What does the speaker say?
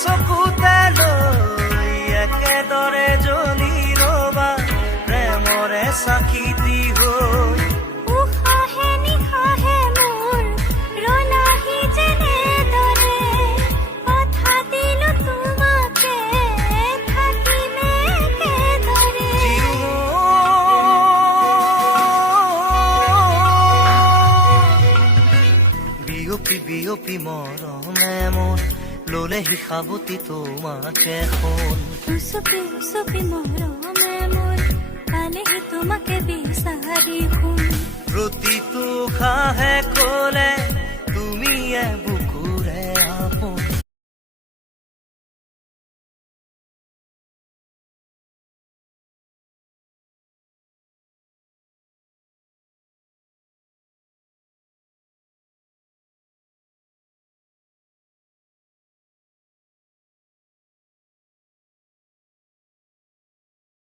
চকুতে লৈ একেদৰে জ্বলি ৰবা প্ৰেমৰে চাকি দি হৈ। উশাহে নিশাহে মোৰ ৰলাহি যেনেদৰে, কথা দিলো তোমাকে থাকিমে একেদৰে। বিয়পি বিয়পি মৰমে মোৰ ললেহি সাৱতি তোমাকে সোণ। উচপি উচপি মৰমে মোৰ পালেহি তোমাকে বিচাৰি শুন। প্ৰতিটো খাহে কলে তুমি